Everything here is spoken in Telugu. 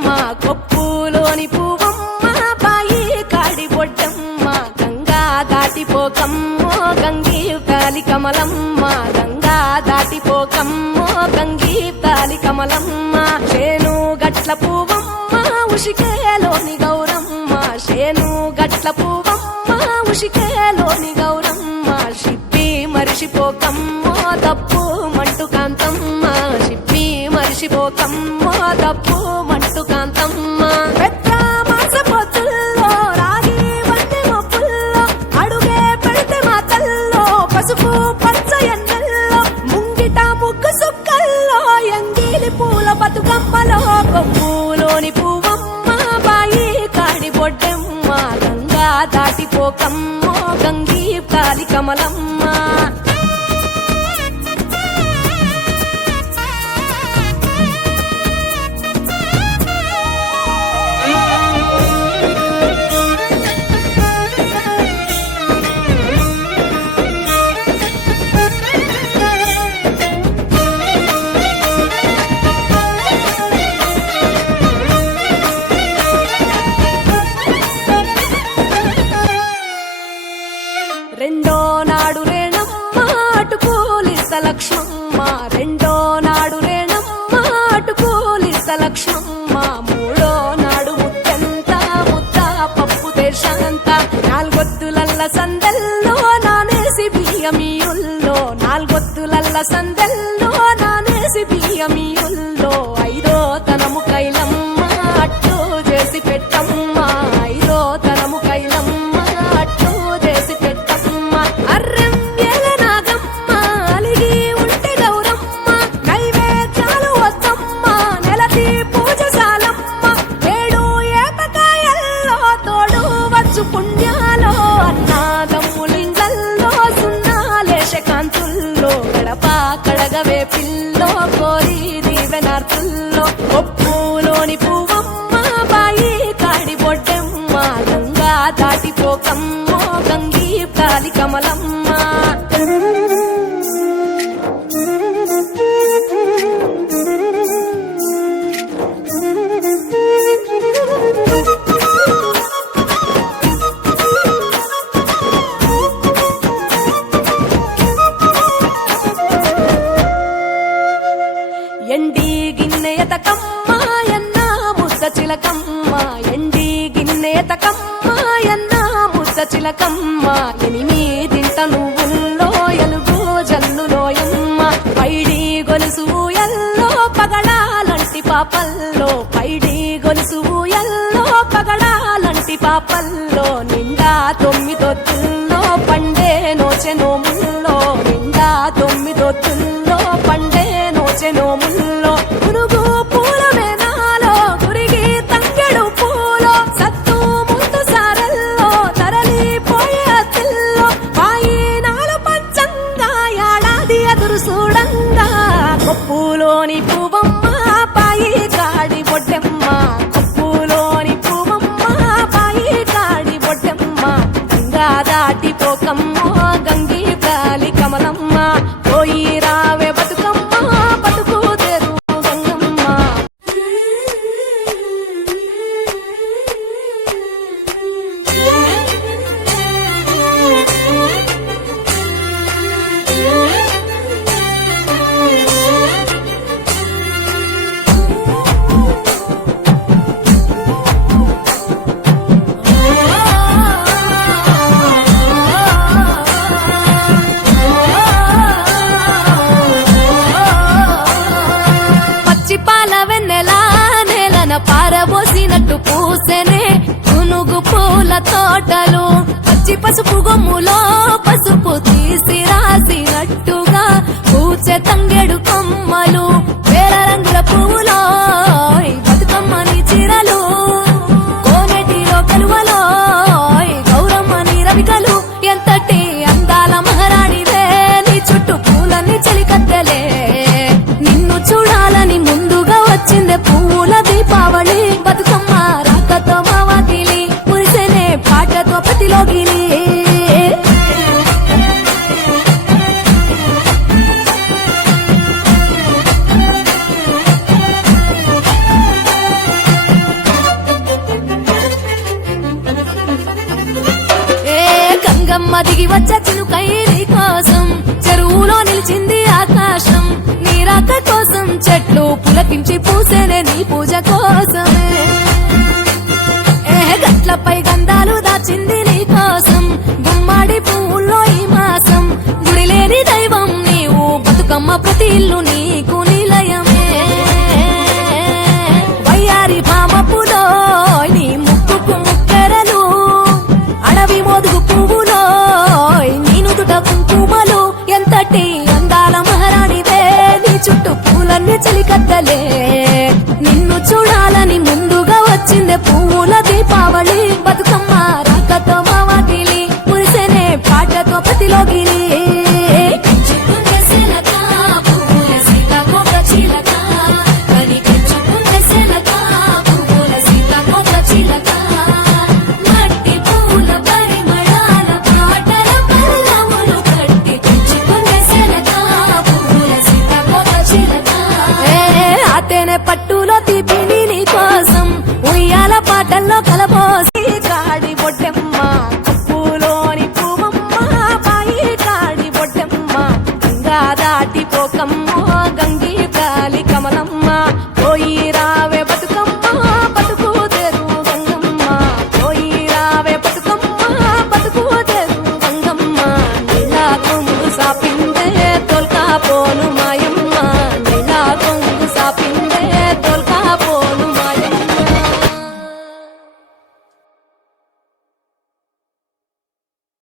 బొడ్డమ్మ కొప్పులోని పువ్వమ్మ బాయి కాడి బొడ్డమ్మ గంగా దాటిపోకమ్మో గంగీ కాలి కమలమ్మ గంగా దాటిపోకమ్మో గంగీ కాలి కమలమ్మ శేను గట్ల పువ్వమ్మ ఉషికేలోని గౌరమ్మ శేను గట్ల పువ్వమ్మ ఉషికేలోని గౌరమ్మ షిప్పి మరిషిపోకమ్మో తప్పు మంటు కాంతమ్మ షిప్పి మరిషిపోకమ్మో తప్పు మంటు కాంతమ్మ పెద్ద మాస పొత్తుల్లో రాగి వంటి మొప్పుల్లో అడుగే పెడితే మా తల్లో పసుపు పచ్చ ఎన్నెల్లో ముంగిట ముగ్గు సుక్కల్లో ఎంగిలి పూల బతుకమ్మలో కొప్పులోని పువ్వమ్మ బాయి కాడి బొడ్డమ్మ గంగా దాటిపోకమ్మో గంగీ కాలి కమలమ్మ రెండో నాడు రేణమ్మ అటుకూలిస్త లక్ష్మమ్మ రెండో నాడు రేణమ్మ అటుకూలిస్త లక్ష్మమ్మ మూడో నాడు ముత్తంత ముద్ద పప్పు దేశంత నాలుగొత్తులల్ల సందెల్లో నానేసి బియ్యమియుల్లో నాలుగొత్తులల్ల సందెల్లో నానేసి బియ్యమియుల్లో ఐదో తనము కైలమ్మ అట్టు చేసి పెట్టమ్మ ఐదో తనము కైలమ్మ అట్టు చేసి పెట్టమ్మ అర్రం నాగమ్మ అలిగి ఉంటే గౌరమ్మ నైవేద్యాలు వద్దమ్మ నెలతి పూజశాలమ్మ ఏడు ఏపకాయల్లో తోడు వచ్చు పుణ్యాలో అన్నాదమ్ములింగల్లో సున్నాలేశ కాంతుల్లో గడప కడగవే పిల్లో కోరి దీవెనార్తుల్లో ఒప్పులోని పువ్వమ్మ బాయి కాడి బొడ్డమ్మ గంగా దాటిపోకమ్మో గంగీ కాలి కమలమ్మ ఎండి గిన్నెయతకమ్మ ఎన్న ముద్ద చిలకమ్మ ఎండి గిన్నెయతకమ్మ ఎన్న ముద్ద చిలకమ్మ ఎనిమిదింట నువ్వుల్లో ఎలుగు జల్లులోయమ్మ పైడి గొలుసు ఎల్లో పగడాలంటి పాపల్లో పైడి గొలుసు ఎల్లో పగడాలంటి పాపల్లో నిండా తొమ్మిదొత్తుల్లో పండే నోచె నోముల్లో నిండా తొమ్మిదొత్తుల్లో పండే నోచె నోముల్లో పునుగు పూల మేనాలో గురిగి తంగెడు పూలో సత్తు ముందు సారల్లో తరలిపోయే అతిల్లో పాయి నాలు పంచంగా ఏడాది ఎదురు చూడంగా కొప్పులోని పువ్వమ్మ పాయి కాడి బొడ్డమ్మ కొప్పులోని పువ్వమ్మ పాయి కాడి బొడ్డమ్మ గంగా దాటిపోకమ్మో గంగీ కాలి కమలమ్మ పోయి రావే బతుకమ్మ బతుకు తెరు గంగమ్మ పచ్చిపాల వెన్నెలా నేలన పారబోసినట్టు పూసెనే పునుగు పూల తోటలు పచ్చి పసుపు గొమ్ములో పసుపు తీసి రాసినట్టుగా పూచె తంగెడు కొమ్మలు వేల రంగుల పువ్వులో బతుకమ్మని చిరలు కోనెటిలో కలువలో గౌరమ్మని రవికలు ఎంతటి అందాల మహారాణివే నీ చుట్టూ పూలన్నీ చలికత్తెలే నిన్ను చూడాలని ముందుగా వచ్చిందే పువ్వుల దీపావళి బతుకమ్మ రాకతో మావాతిలి మురిసెనే పాటతో పతిలోగిలి బతుకమ్మ దిగి వచ్చే చిలుకై నీ కోసం చెరువులో నిలిచింది ఆకాశం నీ రాక కోసం చెట్లు పులకించి పూసేనే నీ పూజ కోసమే గట్లపై గంధాలు దాచింది నీ కోసం గుమ్మాడి పువ్వుల్లో ఈ మాసం గుడి లేని దైవం నీవు బతుకమ్మ ప్రతి ఇల్లు నీకు నిలయమే వయ్యారి భామపులో నీ ముక్కుకు ముక్కెరలు అడవి మోదుగు పువ్వులో నీ నుదుట కుంకుమలు ఎంతటి అందాల మహారాణివే నీ చుట్టూ పూలన్నీ చలికత్తలే నిన్ను చూడాలని ముందుగా వచ్చిందే పువ్వుల దీపావళి బతుకమ్మ రాకతో మా వాకిలి మురిసెనే పాటతో పతిలోగిలి పట్టులో తీపిని నీ కోసం ఉయ్యాల పాటల్లో కలబోసి